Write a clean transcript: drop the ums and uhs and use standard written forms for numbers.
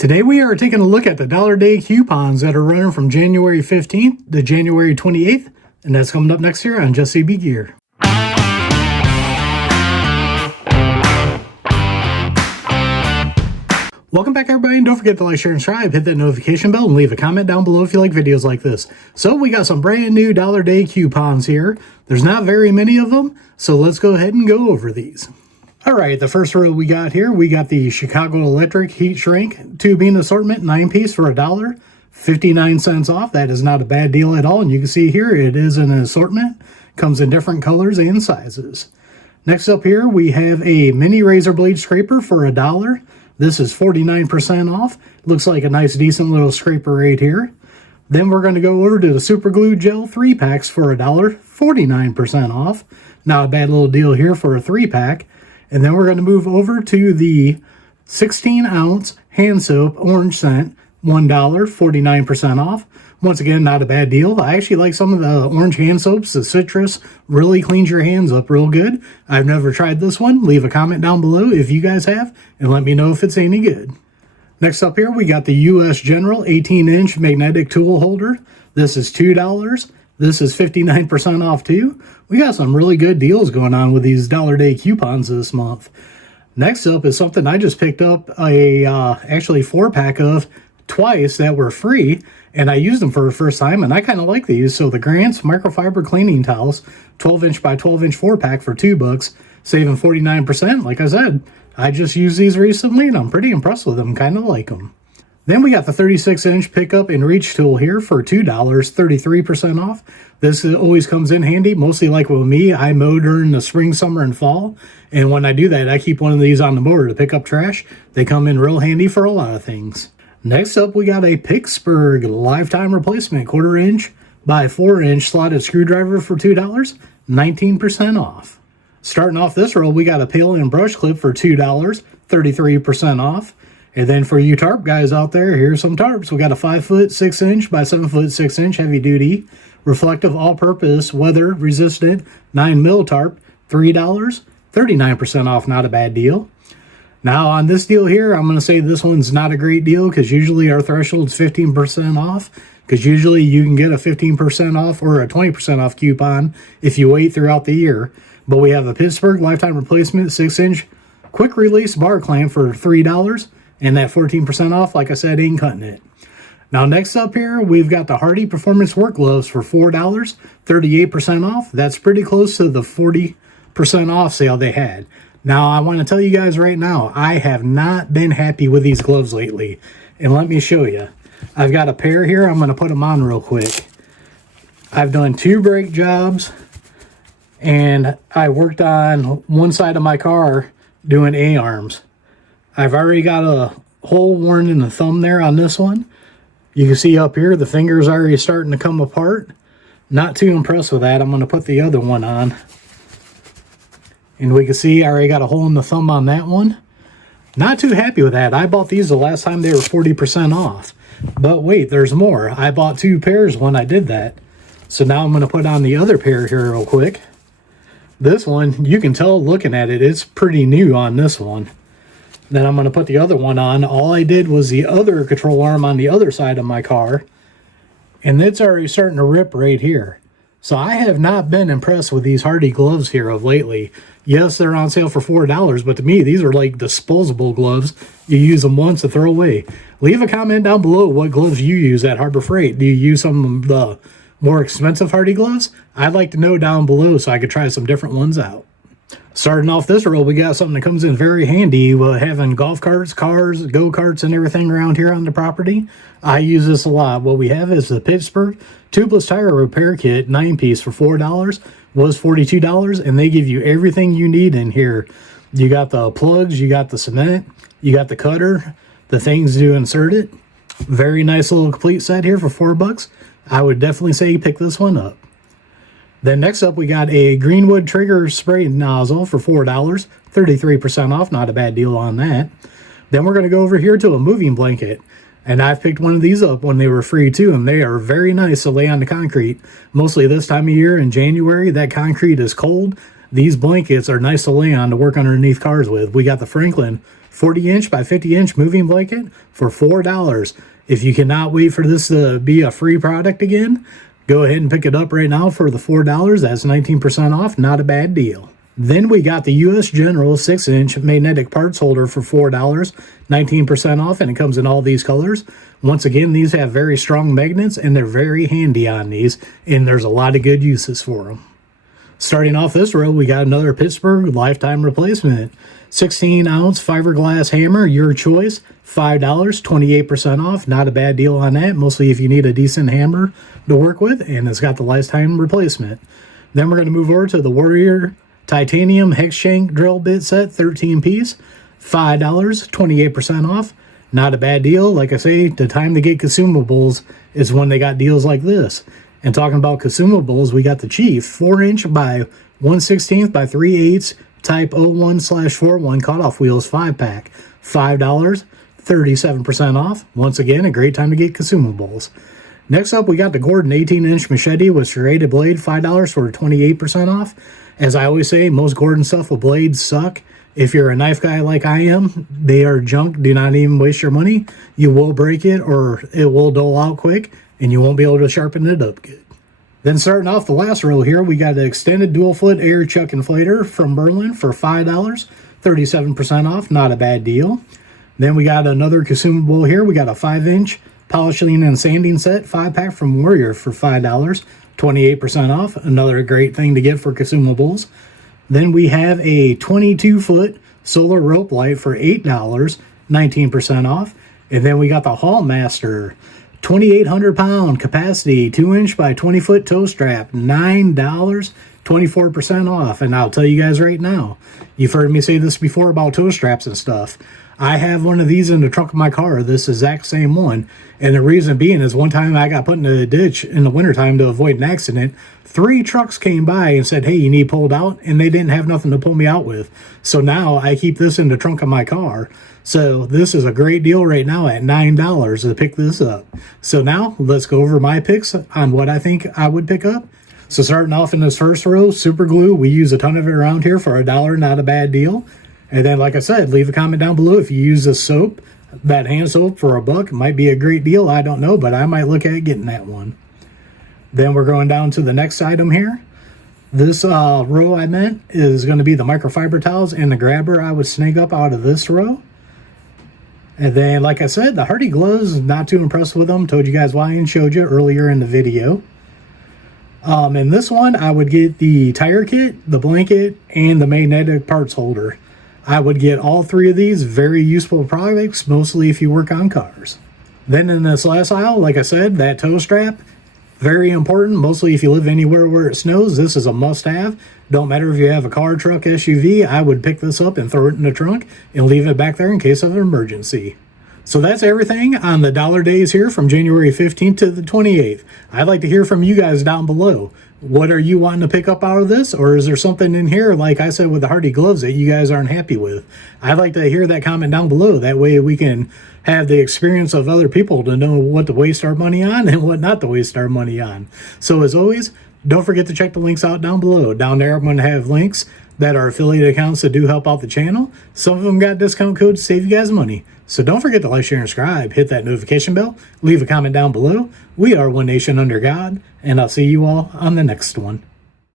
Today we are taking a look at the Dollar Day coupons that are running from January 15th to January 28th, and that's coming up next year on Just CB Gear. Welcome back everybody, and don't forget to like, share, and subscribe, hit that notification bell, and leave a comment down below if you like videos like this. So we got some brand new Dollar Day coupons here. There's not very many of them, so let's go ahead and go over these. Alright, the first row we got here, we got the Chicago Electric Heat Shrink tubing assortment, 9-piece for $1, 59 cents off. That is not a bad deal at all, and you can see here it is an assortment. Comes in different colors and sizes. Next up here, we have a mini razor blade scraper for $1. This is 49% off. Looks like a nice, decent little scraper right here. Then we're going to go over to the Super Glue Gel 3-packs for $1, 49% off. Not a bad little deal here for a 3-pack. And then we're going to move over to the 16-ounce hand soap orange scent, $1, 49% off. Once again, not a bad deal. I actually like some of the orange hand soaps. The citrus really cleans your hands up real good. I've never tried this one. Leave a comment down below if you guys have, and let me know if it's any good. Next up here, we got the U.S. General 18-inch magnetic tool holder. This is $2. This is 59% off too. We got some really good deals going on with these Dollar Day coupons this month. Next up is something I just picked up actually 4-pack of twice that were free, and I used them for the first time, and I kind of like these. So the Grants microfiber cleaning towels, 12-inch by 12-inch 4-pack for $2, saving 49%. Like I said, I just used these recently, and I'm pretty impressed with them. Kind of like them. Then we got the 36-inch pickup and reach tool here for $2, 33% off. This always comes in handy, mostly like with me. I mow during the spring, summer, and fall. And when I do that, I keep one of these on the mower to pick up trash. They come in real handy for a lot of things. Next up, we got a Pittsburgh lifetime replacement 1/4-inch by 4-inch slotted screwdriver for $2, 19% off. Starting off this row, we got a pail and brush clip for $2, 33% off. And then for you tarp guys out there, here's some tarps. We got a 5-foot 6-inch by 7-foot 6-inch heavy duty reflective all-purpose weather resistant 9mm tarp, $3, 39% off. Not a bad deal. Now on this deal here, I'm going to say this one's not a great deal because usually our threshold is 15% off. Because usually you can get a 15% off or a 20% off coupon if you wait throughout the year. But we have a Pittsburgh lifetime replacement 6-inch quick release bar clamp for $3. And that 14% off, like I said, ain't cutting it. Now, next up here, we've got the Hardy Performance Work Gloves for $4, 38% off. That's pretty close to the 40% off sale they had. Now, I want to tell you guys right now, I have not been happy with these gloves lately. And let me show you. I've got a pair here. I'm going to put them on real quick. I've done 2 brake jobs, and I worked on one side of my car doing A-arms. I've already got a hole worn in the thumb there on this one. You can see up here the finger's already starting to come apart. Not too impressed with that. I'm going to put the other one on. And we can see I already got a hole in the thumb on that one. Not too happy with that. I bought these the last time they were 40% off. But wait, there's more. I bought 2 pairs when I did that. So now I'm going to put on the other pair here real quick. This one, you can tell looking at it, it's pretty new on this one. Then I'm going to put the other one on. All I did was the other control arm on the other side of my car. And it's already starting to rip right here. So I have not been impressed with these Hardy gloves here of lately. Yes, they're on sale for $4, but to me, these are like disposable gloves. You use them once to throw away. Leave a comment down below what gloves you use at Harbor Freight. Do you use some of the more expensive Hardy gloves? I'd like to know down below so I could try some different ones out. Starting off this row, we got something that comes in very handy with having golf carts, cars, go-karts, and everything around here on the property. I use this a lot. What we have is the Pittsburgh Tubeless Tire Repair Kit, 9-piece for $4, was $42, and they give you everything you need in here. You got the plugs, you got the cement, you got the cutter, the things to insert it. Very nice little complete set here for $4. I would definitely say pick this one up. Then next up, we got a Greenwood trigger spray nozzle for $4, 33% off. Not a bad deal on that. Then we're going to go over here to a moving blanket. And I've picked one of these up when they were free too, and they are very nice to lay on the concrete. Mostly this time of year in January, that concrete is cold. These blankets are nice to lay on to work underneath cars with. We got the Franklin 40-inch by 50-inch moving blanket for $4. If you cannot wait for this to be a free product again, go ahead and pick it up right now for the $4. That's 19% off. Not a bad deal. Then we got the U.S. General 6-inch magnetic parts holder for $4, 19% off, and it comes in all these colors. Once again, these have very strong magnets, and they're very handy on these, and there's a lot of good uses for them. Starting off this row, we got another Pittsburgh lifetime replacement. 16-ounce fiberglass hammer, your choice, $5, 28% off. Not a bad deal on that, mostly if you need a decent hammer to work with, and it's got the lifetime replacement. Then we're going to move over to the Warrior Titanium hex shank drill bit set, 13-piece, $5, 28% off. Not a bad deal. Like I say, the time to get consumables is when they got deals like this. And talking about consumables, we got the Chief 4-inch by 1/16 by 3/8 type 01/41 cutoff wheels 5-pack, $5, 37% off. Once again, a great time to get consumables. Next up, we got the Gordon 18-inch machete with serrated blade, $5 for 28% off. As I always say, most Gordon stuff with blades suck. If you're a knife guy like I am, they are junk. Do not even waste your money. You will break it or it will dull out quick, and you won't be able to sharpen it up good. Then starting off the last row here, we got an extended dual foot air chuck inflator from Berlin for $5, 37% off. Not a bad deal. Then we got another consumable here. We got a 5-inch polishing and sanding set 5-pack from Warrior for $5, 28% off. Another great thing to get for consumables. Then we have a 22-foot solar rope light for $8, 19% off. And then we got the Hallmaster 2,800-pound capacity 2-inch by 20-foot toe strap, $9, 24% off. And I'll tell you guys right now, you've heard me say this before about toe straps and stuff. I have one of these in the trunk of my car, this exact same one. And the reason being is one time I got put in a ditch in the wintertime to avoid an accident. 3 trucks came by and said, hey, you need pulled out? And they didn't have nothing to pull me out with. So now I keep this in the trunk of my car. So this is a great deal right now at $9 to pick this up. So now let's go over my picks on what I think I would pick up. So starting off in this first row, super glue. We use a ton of it around here for $1, not a bad deal. And then, like I said, leave a comment down below if you use this soap. That hand soap for $1 might be a great deal. I don't know, but I might look at getting that one. Then we're going down to the next item here. This row I meant is going to be the microfiber towels and the grabber I would snag up out of this row. And then, like I said, the Hardy gloves, not too impressed with them. Told you guys why and showed you earlier in the video. In this one, I would get the tire kit, the blanket, and the magnetic parts holder. I would get all 3 of these. Very useful products, mostly if you work on cars. Then in this last aisle, like I said, that toe strap, very important, mostly if you live anywhere where it snows. This is a must-have. Don't matter if you have a car, truck, SUV, I would pick this up and throw it in the trunk and leave it back there in case of an emergency. So that's everything on the dollar days here from January 15th to the 28th. I'd like to hear from you guys down below. What are you wanting to pick up out of this? Or is there something in here, like I said with the Hardy gloves, that you guys aren't happy with? I'd like to hear that comment down below. That way we can have the experience of other people to know what to waste our money on and what not to waste our money on. So as always, don't forget to check the links out down below. Down there I'm going to have links that are affiliate accounts that do help out the channel. Some of them got discount codes to save you guys money. So don't forget to like, share, and subscribe. Hit that notification bell. Leave a comment down below. We are One Nation Under God, and I'll see you all on the next one.